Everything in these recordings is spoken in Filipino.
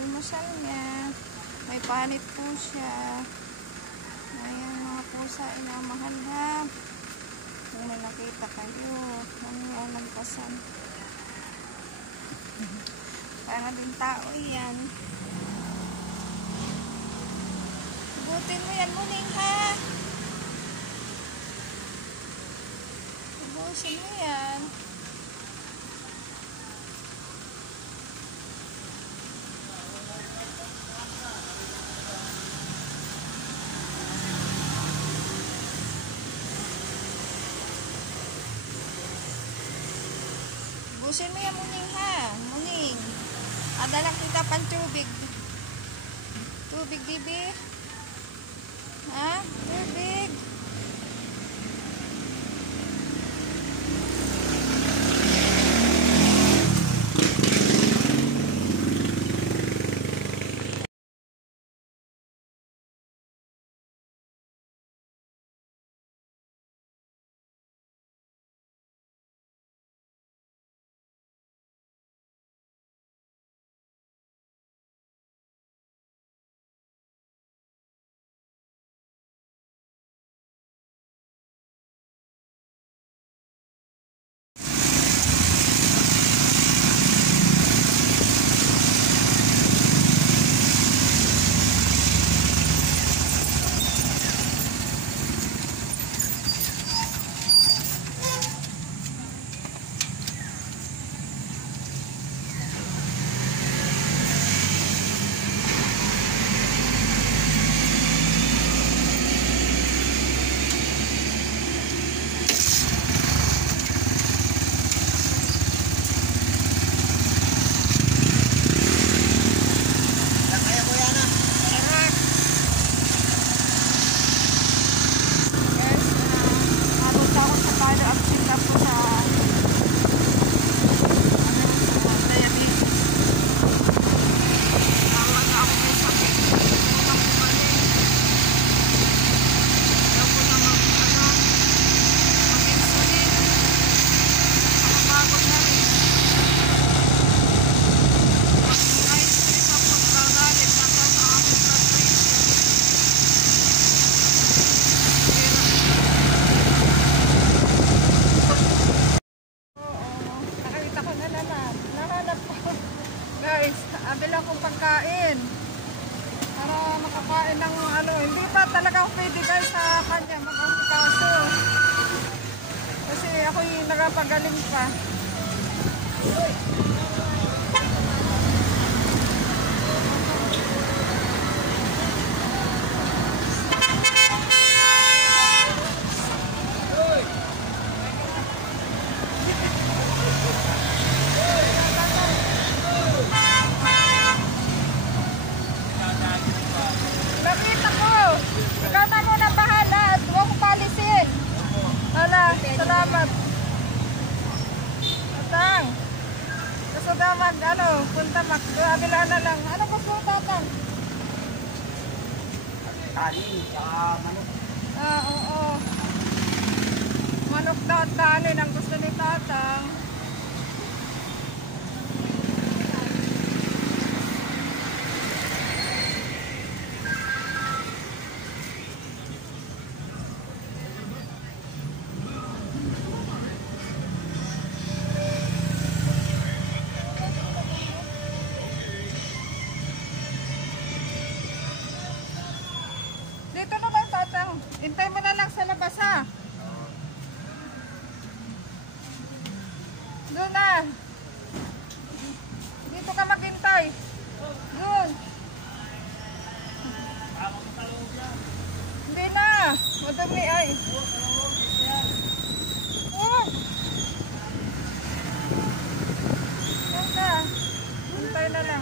almusal niya. May panit po siya. Ayan mga pusa, inamahal ha. Kung may nakita kayo, ang nagpasan. Para din tao yan. Hugutin mo yan, muning ha. Hugutin mo yan. Hugutin mo yan, muning ha. Muning. Adalak kita pan tubig. Tubig, bibi. Ha? Tubig. Guys, abila akong pagkain para makakain ng ano, hindi pa talaga ako pwede guys sa kanya mag-asikaso kasi ako'y nagapagaling pa. Ikaw na muna bahala at huwag mong palisin. Hala, salamat. Tatang. Gusto daw punta abila na lang. Ano gusto mo, Tatang? Tali, tsaka manok. Oo. Manok daw at tali ang gusto ni Tatang. Dito na lang, Tatang. Hintay mo na lang sa labas, ha? Doon na. Dito ka maghintay. Doon. Hindi na. Madumi ay. Oh. Doon ka. Hintay na lang.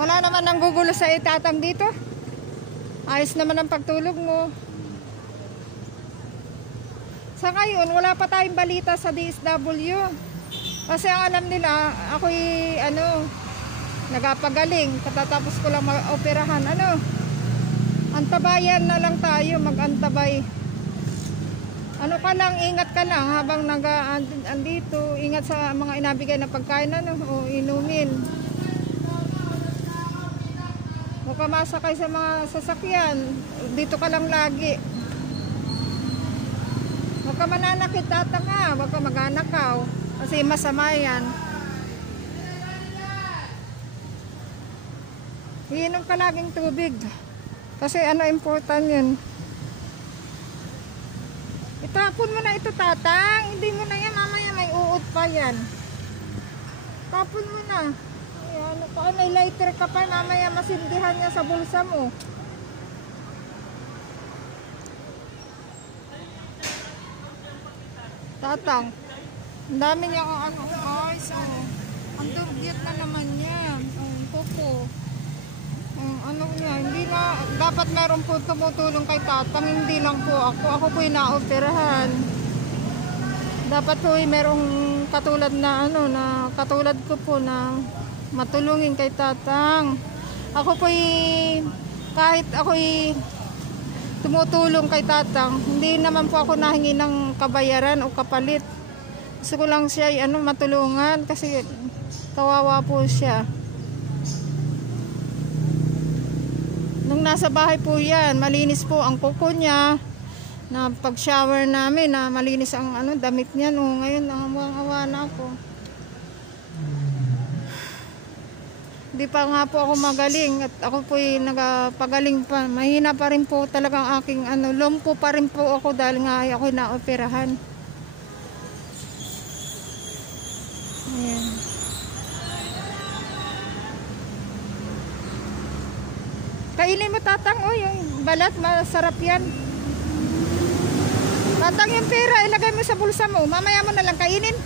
Wala naman nang gugulo sa itatang dito. Ayos naman ang pagtulog mo. Sa ngayon, wala pa tayong balita sa DSW. Kasi ang alam nila, ako'y nagapagaling. Katatapos ko lang mag-operahan. Antabayan na lang tayo, mag-antabay. Ka lang, ingat ka lang habang andito. Ingat sa mga inabigay na pagkain o inumin. Huwag ka masakay sa mga sasakyan. Dito ka lang lagi. Huwag ka mananakit tatanga. Huwag ka mag-anakaw. Kasi masama yan. Iinom ka laging tubig. Kasi important yun. Itapon mo na ito tatang. Hindi mo na yan. Mamaya may uod pa yan. Tapon mo na. May lighter ka pa. Mamaya masindihan niya sa bulsa mo. Tatang, ang dami niya guys. Ang dugyot na naman yan. Popo. Hindi na, dapat meron po tumutulong kay tatang. Hindi lang po ako. Ako po yung naoperahan. Dapat po merong katulad na katulad ko po na matulungin kay tatang. Ako po kahit ako tumutulong kay tatang, hindi naman po ako nahingi ng kabayaran o kapalit. Gusto ko lang siya matulungan kasi kawawa po siya. Nung nasa bahay po yan, malinis po ang kuko niya. Na pag shower namin, malinis ang damit niya. Ngayon, awang-awa na ako. Hindi pa nga po ako magaling at ako po nagpagaling pa. Mahina pa rin po talagang aking lumpo pa rin po ako dahil nga ako naoperahan. Ayan. Kainin mo tatang, yung balat, masarap yan. Tatang, yung pera, ilagay mo sa bulsa mo. Mamaya mo na lang kainin.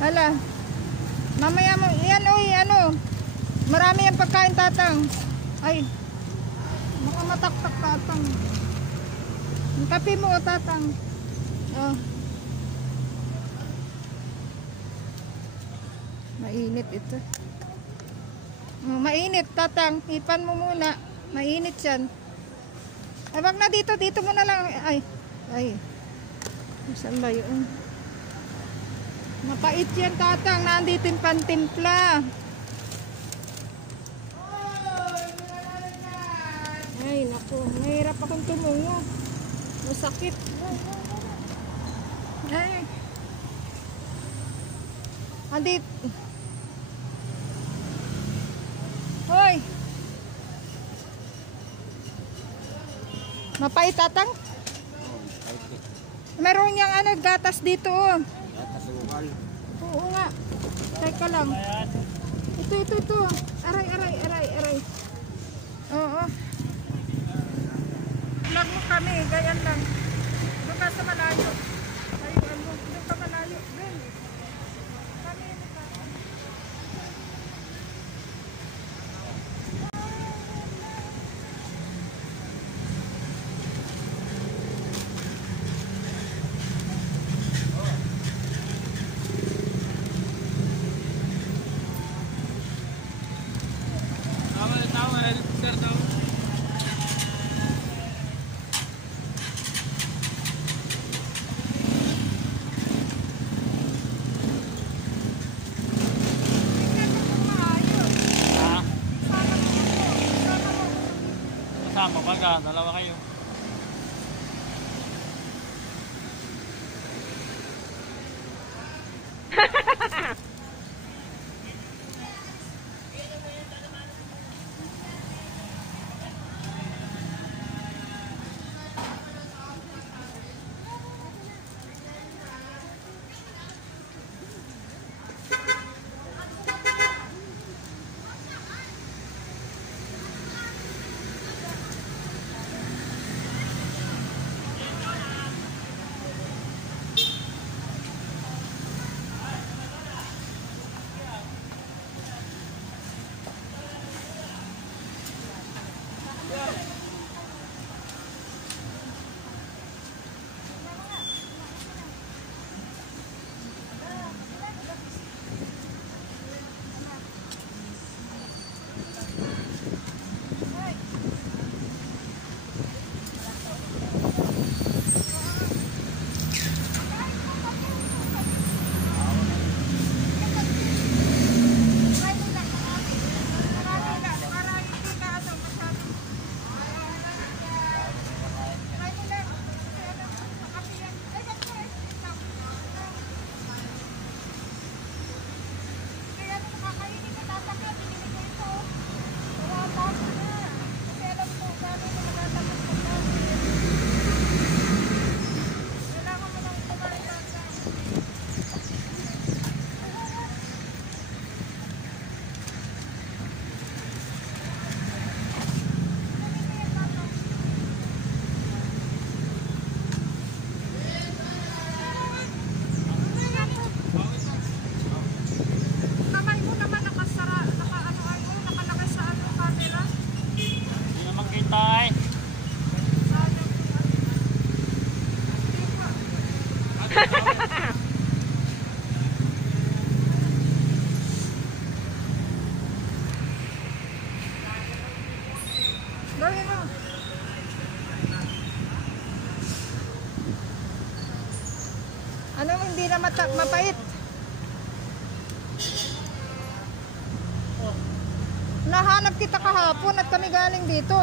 Hala. Mamaya mo, yan marami yung pagkain tatang. Ay, baka mataktak tatang. Ang kape mo tatang. Mainit ito. Mainit tatang. Ipan mo muna. Mainit yan. Ay, wag na dito. Dito mo na lang. Ay. Saan ba yun? Mapait yan tatang. Nandito yung pantimpla. Ay, naku. Mahirap akong tumungo. Masakit. Ay. Andit. Hoy. Mapait tatang? Meron niyang gatas dito. Gatas ukal. Oo nga. Teka lang. Ito. Aray. Oo. Vlog mo kami, ganyan lang. Doon ka sa malayo. Doon ka malayo. Doon. Kami ka. Tawel, sir, tawel. Kasama baga, dalawa kayo. Gawin mo. Ano hindi na mapait? Nahanap kita kahapon at kami galing dito.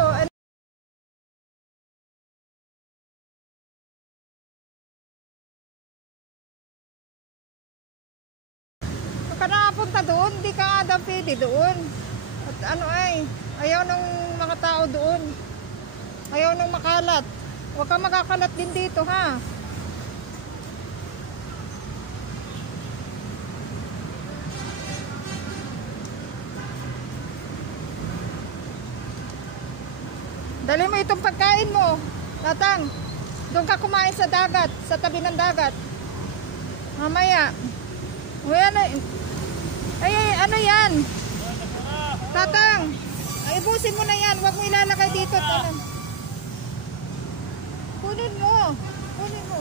Ka nakapunta doon, di ka nga daw pwede doon. At ano ay, ayaw ng mga tao doon. Ayaw ng makalat. Huwag kang magkakalat din dito ha. Dali mo itong pagkain mo. Tatang, doon ka kumain sa dagat, sa tabi ng dagat. Mamaya. Uy, ano, ay, ano yan? Tatang, ay, ibusin mo na yan. Huwag mo ilalagay dito. Kunin mo. Kunin mo.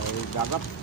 Ay, gagap.